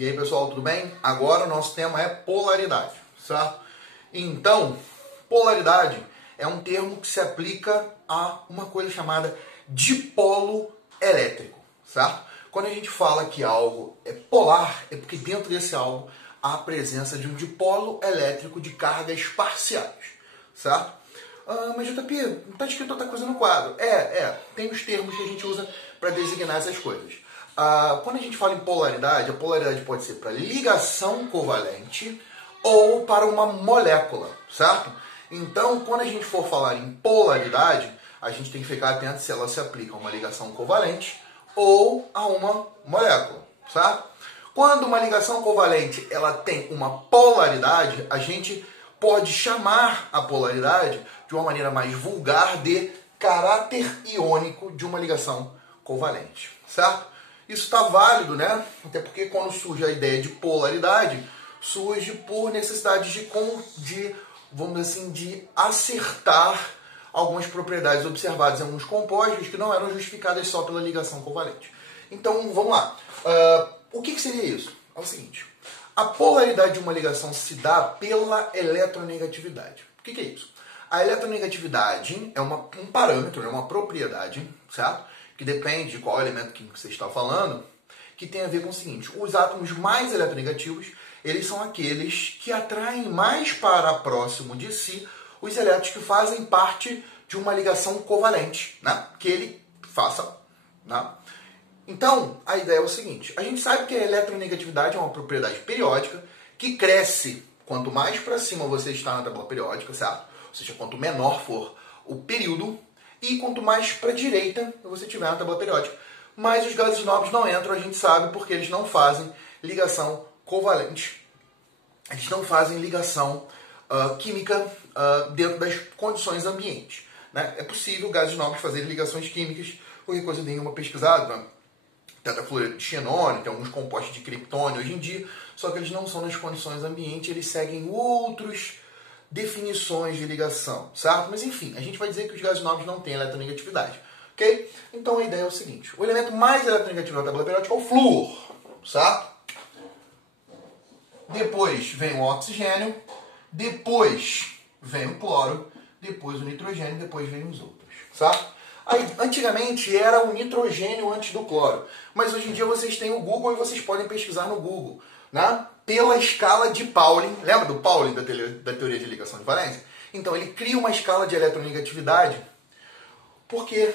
E aí, pessoal, tudo bem? Agora o nosso tema é polaridade, certo? Então, polaridade é um termo que se aplica a uma coisa chamada dipolo elétrico, certo? Quando a gente fala que algo é polar, é porque dentro desse algo há a presença de um dipolo elétrico de cargas parciais, certo? Mas JP, não está escrito outra coisa no quadro. Tem os termos que a gente usa para designar essas coisas. Quando a gente fala em polaridade, a polaridade pode ser para ligação covalente ou para uma molécula, certo? Então, quando a gente for falar em polaridade, a gente tem que ficar atento se ela se aplica a uma ligação covalente ou a uma molécula, certo? Quando uma ligação covalente ela tem uma polaridade, a gente pode chamar a polaridade de uma maneira mais vulgar de caráter iônico de uma ligação covalente, certo? Isso está válido, né? Até porque quando surge a ideia de polaridade, surge por necessidade vamos dizer assim, de acertar algumas propriedades observadas em alguns compostos que não eram justificadas só pela ligação covalente. Então, vamos lá. O que seria isso? É o seguinte. A polaridade de uma ligação se dá pela eletronegatividade. O que é isso? A eletronegatividade é um parâmetro, é uma propriedade, certo? Que depende de qual elemento químico você está falando, que tem a ver com o seguinte. Os átomos mais eletronegativos, eles são aqueles que atraem mais para próximo de si os elétrons que fazem parte de uma ligação covalente, né? Que ele faça, né? Então, a ideia é o seguinte. A gente sabe que a eletronegatividade é uma propriedade periódica que cresce quanto mais para cima você está na tabela periódica, certo? Ou seja, quanto menor for o período e quanto mais para a direita você tiver na tabela periódica. Mas os gases nobres não entram, a gente sabe, porque eles não fazem ligação covalente. Eles não fazem ligação química dentro das condições ambientes, né? É possível gases nobres fazerem ligações químicas, qualquer coisa nenhuma pesquisada, né? Tetrafluoreto de xenônio, tem alguns compostos de criptônio hoje em dia, só que eles não são nas condições ambientes, eles seguem outras definições de ligação, certo? Mas enfim, a gente vai dizer que os gases nobres não têm eletronegatividade, ok? Então a ideia é o seguinte, o elemento mais eletronegativo da tabela periódica é o flúor, certo? Depois vem o oxigênio, depois vem o cloro, depois o nitrogênio, depois vem os outros, certo? Aí, antigamente era o nitrogênio antes do cloro, mas hoje em dia vocês têm o Google e vocês podem pesquisar no Google, né? Pela escala de Pauling. Lembra do Pauling da teoria de ligação de valência? Então ele cria uma escala de eletronegatividade porque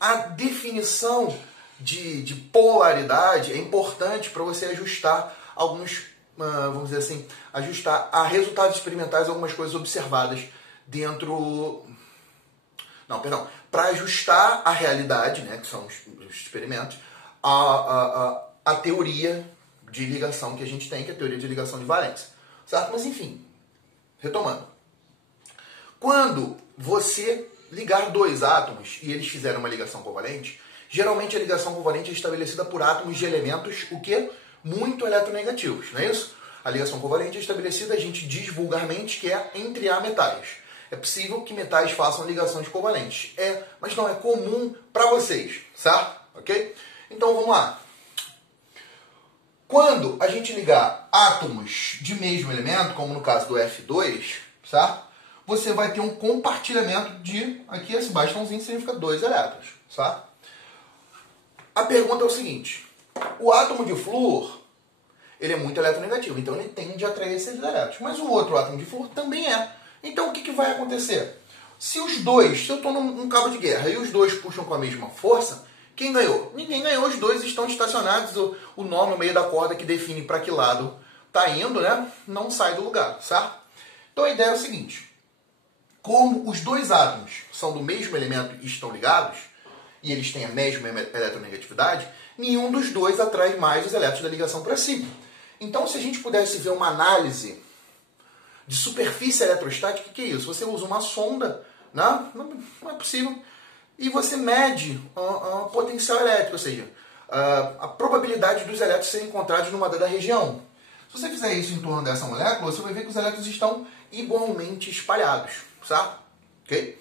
a definição de polaridade é importante para você ajustar vamos dizer assim, ajustar a resultados experimentais algumas coisas observadas para ajustar a realidade, né, que são os experimentos, a teoria de ligação que a gente tem, que é a teoria de ligação de valência, certo? Mas enfim, retomando. Quando você ligar dois átomos e eles fizerem uma ligação covalente, geralmente a ligação covalente é estabelecida por átomos de elementos, o quê? Muito eletronegativos, não é isso? A ligação covalente é estabelecida, a gente diz vulgarmente que é entre A metais. É possível que metais façam ligações covalentes. Mas não é comum para vocês, certo? Ok? Então vamos lá. Quando a gente ligar átomos de mesmo elemento, como no caso do F2, certo? Você vai ter um compartilhamento aqui esse bastãozinho significa 2 elétrons, certo? A pergunta é o seguinte. O átomo de flúor, ele é muito eletronegativo, então ele tende a atrair esses elétrons. Mas o outro átomo de flúor também é. Então o que vai acontecer? Se eu estou num cabo de guerra e os dois puxam com a mesma força, quem ganhou? Ninguém ganhou, os dois estão estacionados, o nó no meio da corda que define para que lado está indo, né? Não sai do lugar, certo? Então a ideia é o seguinte, como os dois átomos são do mesmo elemento e estão ligados, e eles têm a mesma eletronegatividade, nenhum dos dois atrai mais os elétrons da ligação para si. Então se a gente pudesse ver uma análise de superfície eletrostática, o que é isso? Você usa uma sonda, né? Não é possível, e você mede a potencial elétrico, ou seja, a probabilidade dos elétrons serem encontrados numa dada região. Se você fizer isso em torno dessa molécula, você vai ver que os elétrons estão igualmente espalhados, certo? Ok?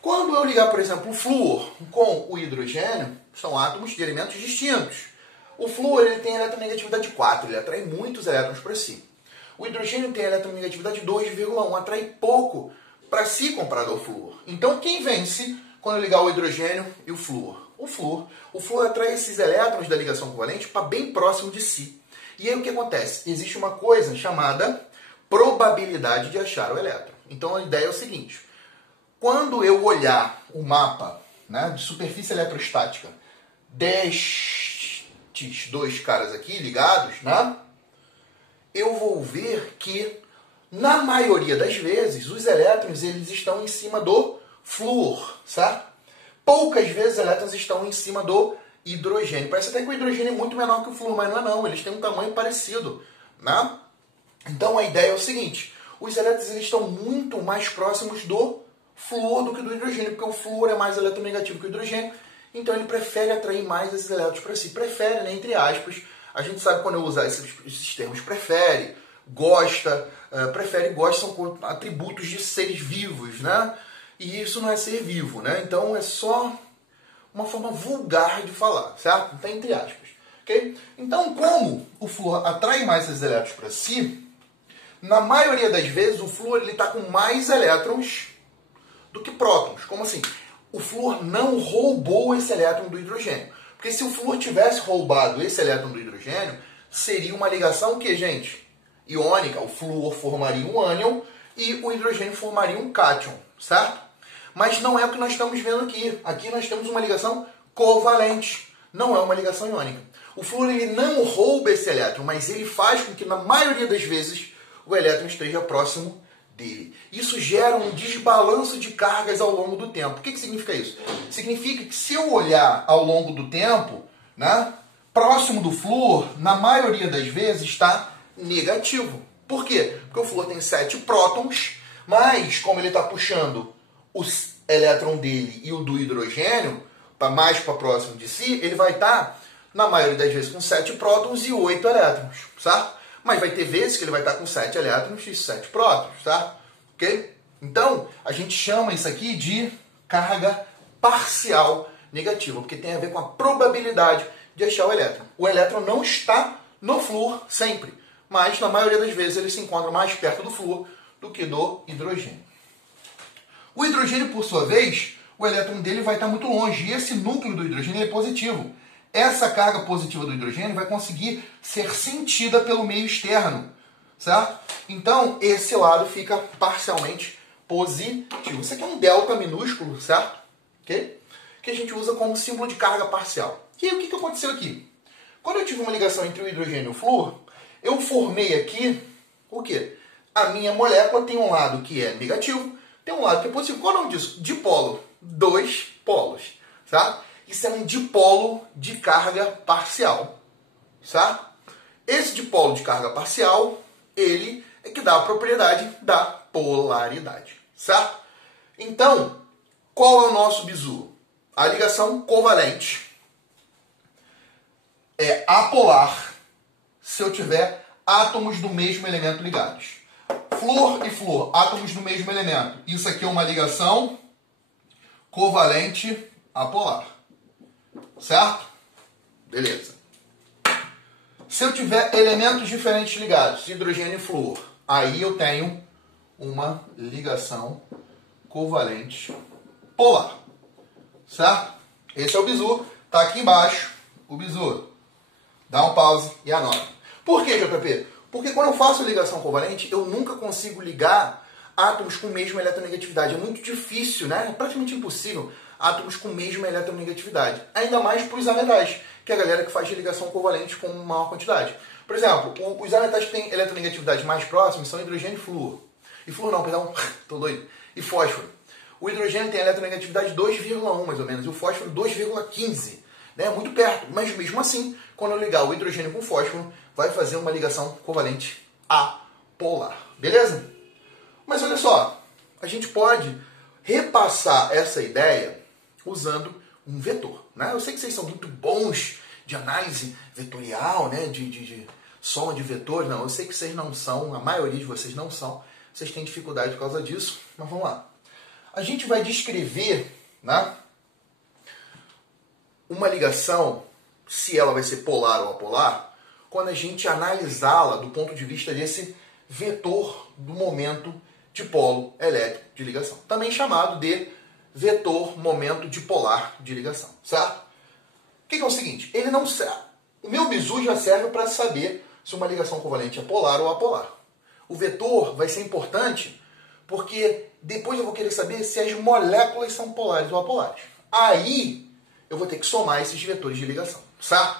Quando eu ligar, por exemplo, o flúor com o hidrogênio, são átomos de elementos distintos. O flúor ele tem eletronegatividade 4, ele atrai muitos elétrons para si. O hidrogênio tem eletronegatividade 2,1, atrai pouco para si comparado ao flúor. Então quem vence quando eu ligar o hidrogênio e o flúor? O flúor. O flúor atrai esses elétrons da ligação covalente para bem próximo de si. E aí o que acontece? Existe uma coisa chamada probabilidade de achar o elétron. Então a ideia é o seguinte: quando eu olhar o mapa, né, de superfície eletrostática destes dois caras aqui ligados, né, eu vou ver que na maioria das vezes os elétrons eles estão em cima do flúor, certo? Poucas vezes os elétrons estão em cima do hidrogênio. Parece até que o hidrogênio é muito menor que o flúor, mas não é não. Eles têm um tamanho parecido, né? Então a ideia é o seguinte: os elétrons eles estão muito mais próximos do flúor do que do hidrogênio, porque o flúor é mais eletronegativo que o hidrogênio, então ele prefere atrair mais esses elétrons para si. Prefere, né, entre aspas. A gente sabe quando eu usar esses termos prefere, gosta, prefere e gosta são atributos de seres vivos, né? E isso não é ser vivo, né? Então é só uma forma vulgar de falar, certo? Então entre aspas, ok? Então como o flúor atrai mais esses elétrons para si, na maioria das vezes o flúor está com mais elétrons do que prótons. Como assim? O flúor não roubou esse elétron do hidrogênio. Porque se o flúor tivesse roubado esse elétron do hidrogênio, seria uma ligação que, gente, iônica. O flúor formaria um ânion e o hidrogênio formaria um cátion, certo? Mas não é o que nós estamos vendo aqui. Aqui nós temos uma ligação covalente, não é uma ligação iônica. O flúor ele não rouba esse elétron, mas ele faz com que, na maioria das vezes, o elétron esteja próximo dele. Isso gera um desbalanço de cargas ao longo do tempo. O que significa isso? Significa que se eu olhar ao longo do tempo, né, próximo do flúor, na maioria das vezes está negativo. Por quê? Porque o flúor tem 7 prótons, mas como ele está puxando o elétron dele e o do hidrogênio mais para próximo de si, ele vai estar, na maioria das vezes, com 7 prótons e 8 elétrons, certo? Mas vai ter vezes que ele vai estar com 7 elétrons e 7 prótons, tá? Ok? Então, a gente chama isso aqui de carga parcial negativa, porque tem a ver com a probabilidade de achar o elétron. O elétron não está no flúor sempre, mas na maioria das vezes ele se encontra mais perto do flúor do que do hidrogênio. O hidrogênio, por sua vez, o elétron dele vai estar muito longe, e esse núcleo do hidrogênio é positivo. Essa carga positiva do hidrogênio vai conseguir ser sentida pelo meio externo, certo? Então, esse lado fica parcialmente positivo. Isso aqui é um delta minúsculo, certo? Okay? Que a gente usa como símbolo de carga parcial. E aí, o que aconteceu aqui? Quando eu tive uma ligação entre o hidrogênio e o flúor, eu formei aqui o quê? A minha molécula tem um lado que é negativo, tem um lado que é positivo. Qual é o nome disso? Dipolo. 2 polos, certo? Isso é um dipolo de carga parcial, certo? Esse dipolo de carga parcial, ele é que dá a propriedade da polaridade, certo? Então, qual é o nosso bizu? A ligação covalente é apolar se eu tiver átomos do mesmo elemento ligados. Flúor e flúor, átomos do mesmo elemento. Isso aqui é uma ligação covalente apolar. Certo? Beleza. Se eu tiver elementos diferentes ligados, hidrogênio e flúor, aí eu tenho uma ligação covalente polar. Certo? Esse é o bizu. Está aqui embaixo o bizu. Dá um pause e anota. Por que, JP? Porque quando eu faço ligação covalente, eu nunca consigo ligar átomos com mesma eletronegatividade. É muito difícil, né? É praticamente impossível átomos com mesma eletronegatividade. Ainda mais para os ametais, que é a galera que faz ligação covalente com maior quantidade. Por exemplo, os ametais que têm eletronegatividade mais próximas são hidrogênio e flúor. E flúor não, perdão, tô doido. E fósforo. O hidrogênio tem eletronegatividade 2,1 mais ou menos, e o fósforo 2,15. Né? Muito perto, mas mesmo assim, quando eu ligar o hidrogênio com o fósforo, vai fazer uma ligação covalente apolar. Beleza? Mas olha só, a gente pode repassar essa ideia usando um vetor. Né? Eu sei que vocês são muito bons de análise vetorial, né? de soma de vetores. Não, eu sei que vocês não são, a maioria de vocês não são. Vocês têm dificuldade por causa disso, mas vamos lá. A gente vai descrever, né, uma ligação se ela vai ser polar ou apolar quando a gente analisá-la do ponto de vista desse vetor do momento dipolo elétrico de ligação, também chamado de vetor momento dipolar de ligação, certo? O que é o seguinte, ele não serve. O meu bizu já serve para saber se uma ligação covalente é polar ou apolar. O vetor vai ser importante porque depois eu vou querer saber se as moléculas são polares ou apolares. Aí eu vou ter que somar esses vetores de ligação, certo?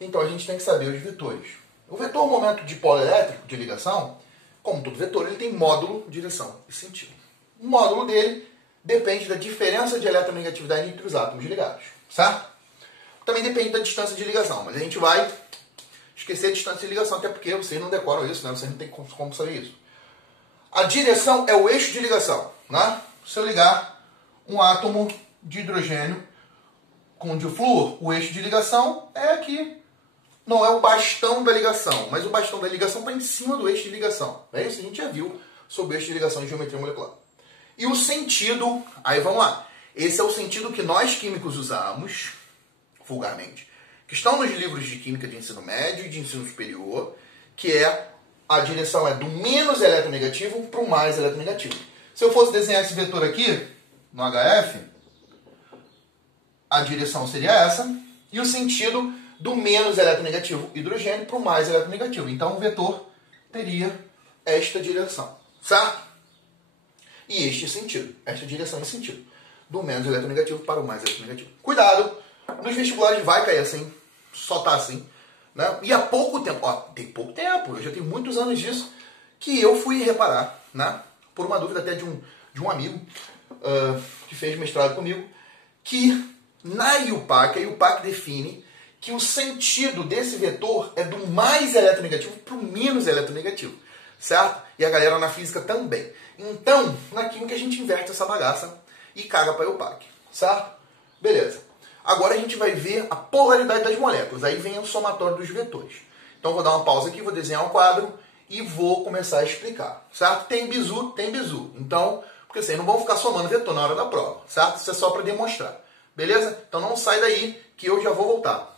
Então a gente tem que saber os vetores. O vetor momento dipolo elétrico de ligação, como todo vetor, ele tem módulo, direção e sentido. O módulo dele depende da diferença de eletronegatividade entre os átomos ligados, certo? Também depende da distância de ligação, mas a gente vai esquecer a distância de ligação, até porque vocês não decoram isso, né? Vocês não têm como saber isso. A direção é o eixo de ligação, né? Se eu ligar um átomo de hidrogênio com difluor, o eixo de ligação é aqui. Não é o bastão da ligação, mas o bastão da ligação está em cima do eixo de ligação. É isso? A gente já viu sobre o eixo de ligação em geometria molecular. E o sentido, aí vamos lá. Esse é o sentido que nós químicos usamos, vulgarmente, que estão nos livros de química de ensino médio e de ensino superior, que é a direção é do menos eletronegativo para o mais eletronegativo. Se eu fosse desenhar esse vetor aqui, no HF, a direção seria essa, e o sentido do menos eletronegativo hidrogênio para o mais eletronegativo. Então o vetor teria esta direção, certo? E este sentido, esta direção e sentido, do menos eletronegativo para o mais eletronegativo. Cuidado, nos vestibulares vai cair assim, só tá assim, né? E há pouco tempo, tem pouco tempo, eu já tenho muitos anos disso, que eu fui reparar, né? Por uma dúvida até de um amigo que fez mestrado comigo, que na IUPAC, a IUPAC define que o sentido desse vetor é do mais eletronegativo para o menos eletronegativo, certo? E a galera na física também. Então, na química a gente inverte essa bagaça e caga para a IUPAC, certo? Beleza. Agora a gente vai ver a polaridade das moléculas, aí vem o somatório dos vetores. Então vou dar uma pausa aqui, vou desenhar um quadro e vou começar a explicar, certo? Tem bizu, tem bizu. Então, porque vocês não vão ficar somando vetor na hora da prova, certo? Isso é só para demonstrar, beleza? Então não sai daí que eu já vou voltar.